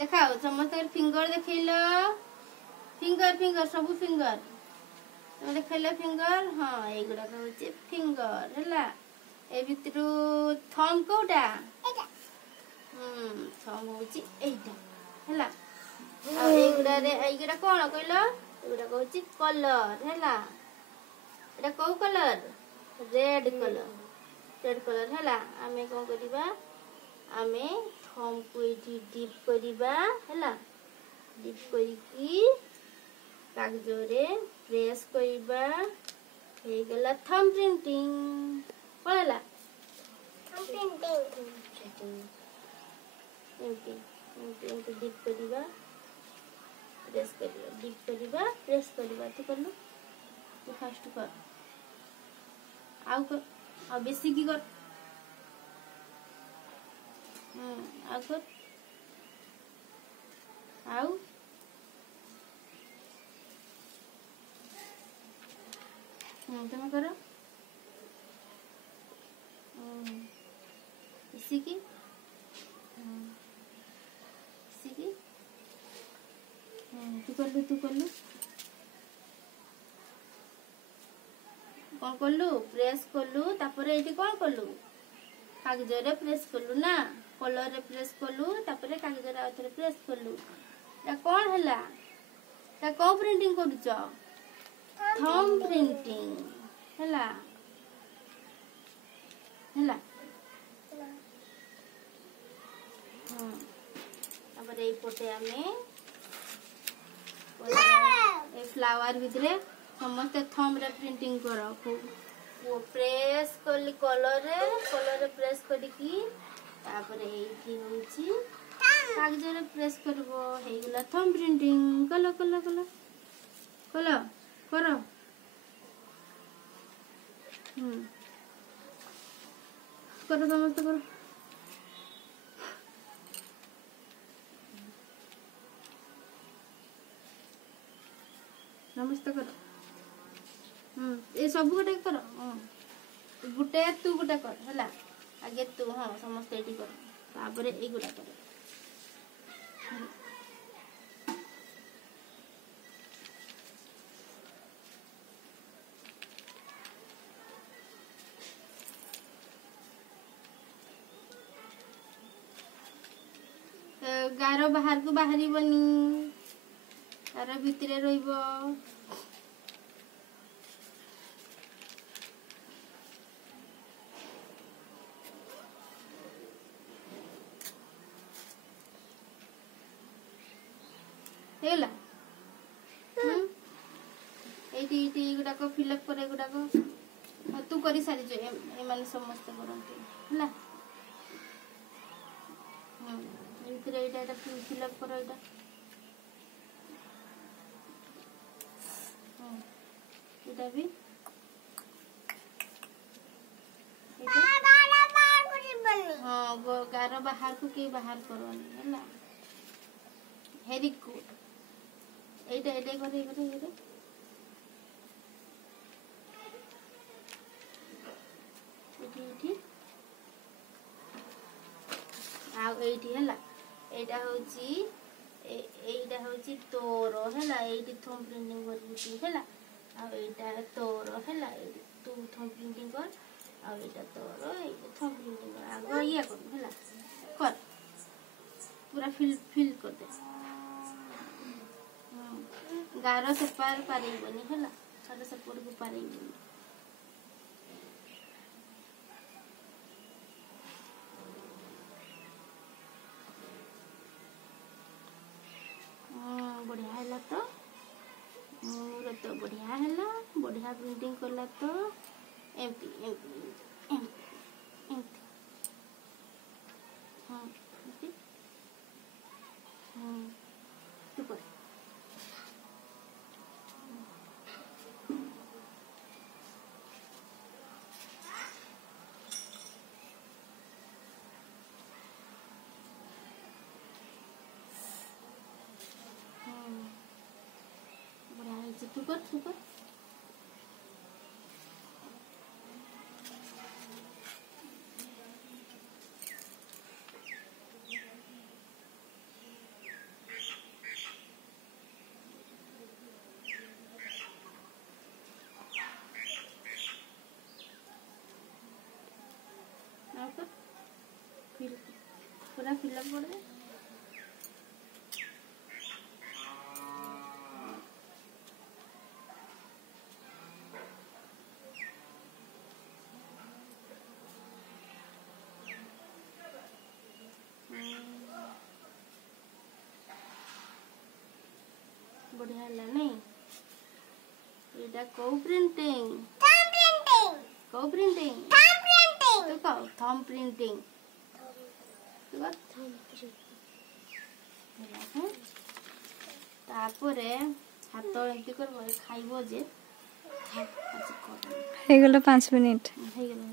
देखाओ समस्त फिंगर देखल फिंगर फिंगर सब फिंगर तुम देखल फिंगर हाँ युड़ा हूँ फिंगर है ए भितर थम कौटा थम हूँ एटा है युड़ा कौन कहल युड़ा हूँ कलर है एटा कौ कलर रेड कलर है आमे कौन करिबा आमे थम को ये डिप करिबा है डिप करी कागजरे प्रेस करिबा हे गला थम प्रिंटिंग पळला थम प्रिंटिंग एमती डिप करिबा प्रेस करिबा डिप करिबा प्रेस करिबा तू करलु तू फास्ट कर आउ कर आ बेसी की कर आउ कर आउ तुम करो इसी की तू कर लू कौन कलु प्रेस कलु तापर एठी कौन कलु कागज रे प्रेस कलु ना कलर रे प्रेस कलु तापर कागज रे आउथरे प्रेस कलु या कौन हला ता को प्रिंटिंग करूछ थम प्रिंटिंग हला तापर ए पोटे आमे ए फ्लावर भितरे समस्त थम रे प्रिंटिंग करो वो प्रेस कली कलर रे प्रेस करिकी तापर एठी होची कागज रे प्रेस करबो हेगला थम प्रिंटिंग कलो करो करो समस्त करो समस्त करो ये सब गोटे कर गोटे तू गोटे कर है आगे तू हाँ समस्त ये कर तापर ये गोटा कर गार बाहर को बाहरी बनी गार भितरे रहिबो हेला एटी गुडा को फिलअप करे गुडा को तू करी सारी जो ए माने समस्त करंती हला इतरे एटा फिलअप करो एटा एटा भी हाँ गार बाहर को के बाहर करनी हला वेरी गुड एटा एटा करे एठी आ एठी हला एटा होची एटा होची तोर हला एठी थम प्रिंटिंग करबी हला आ एटा तोर हला तू थम प्रिंटिंग कर आ एटा तोर एटा थम प्रिंटिंग कर आगो ये कर हला कर पूरा फिल कर दे गार से पार पारेबनी हला गार से पड़ को पारेबनी बढ़िया है तो मोर तो बढ़िया है बढ़िया प्रिंटिंग कला तो एमती एमती एमती एमती हाँ एमती तू कर तू कर फिलअप कर दे। बढ़िया है नहीं एटा को प्रिंटिंग को प्रिंटिंग तो कहो थंब प्रिंटिंग तो थंब प्रिंटिंग तापरे हाथ एमती करबो खाइबो जे हे गेलो 5 मिनिट हे गेलो